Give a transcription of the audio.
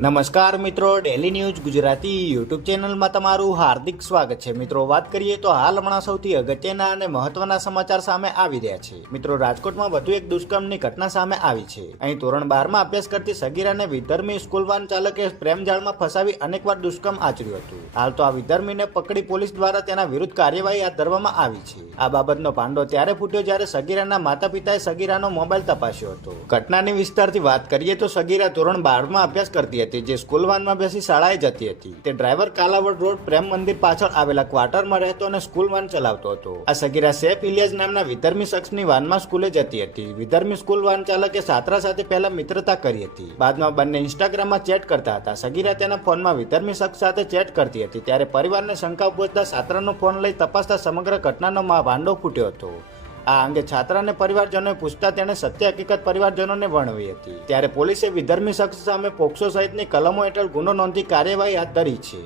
નમસ્કાર મિત્રો, daily news Gujarati YouTube ચેનલમાં તમારું હાર્દિક સ્વાગત છે. મિત્રો, વાત કરીએ તો હાલ હમણાં સૌથી અગત્યના અને મહત્વના સમાચાર સામે આવી રહ્યા છે. મિત્રો, રાજકોટમાં વધુ એક દુષ્કર્મની ઘટના સામે આવી છે. અહીં ધોરણ 12માં અભ્યાસ કરતી સગીરાને વિધર્મી સ્કૂલ વાન ચાલકે પ્રેમજાળમાં ફસાવી અનેકવાર દુષ્કર્મ આચર્યું હતું. હાલ તો આ વિધર્મીને પકડી પોલીસ દ્વારા તેના વિરુદ્ધ કાર્યવાહી હાથ ધરવામાં આવી છે. આ બાબતનો પાંડો ત્યારે ફૂટ્યો જ્યારે સગીરાના માતા પિતાએ સગીરાનો મોબાઈલ તપાસ્યો હતો. ઘટનાની વિસ્તારથી વાત કરીએ તો સગીરા ધોરણ 12માં અભ્યાસ કરતી હતી, જે સ્કૂલ વાનમાં બેસી શાળાએ જતી હતી. તે ડ્રાઈવર કાલાવડ રોડ પ્રેમ મંદિર પાછળ આવેલા ક્વાર્ટરમાં રહેતો અને સ્કૂલ વાન ચલાવતો હતો. આ સગીરા સૈફ ઇલિયાસ નામના વિધર્મી શખ્સની વાનમાં સ્કૂલે જતી હતી. વિધર્મી સ્કૂલ વાન ચાલકે છાત્રા સાથે પહેલા મિત્રતા કરી હતી. બાદમાં બંને ઇન્સ્ટાગ્રામમાં ચેટ કરતા હતા. સગીરા તેના ફોનમાં વિધર્મી શખ્સ સાથે ચેટ કરતી હતી ત્યારે પરિવારને શંકા ઉપજતા છાત્રાનો ફોન લઈ તપાસતા સમગ્ર ઘટનાનો ભાંડો ફૂટ્યો હતો. આ અંગે છાત્રાને પરિવારજનોએ પૂછતા તેણે સત્ય હકીકત પરિવારજનોને વર્ણવી હતી. ત્યારે પોલીસે વિધર્મી શખ્સ સામે પોક્સો સહિતની કલમો હેઠળ ગુનો નોંધી કાર્યવાહી હાથ ધરી છે.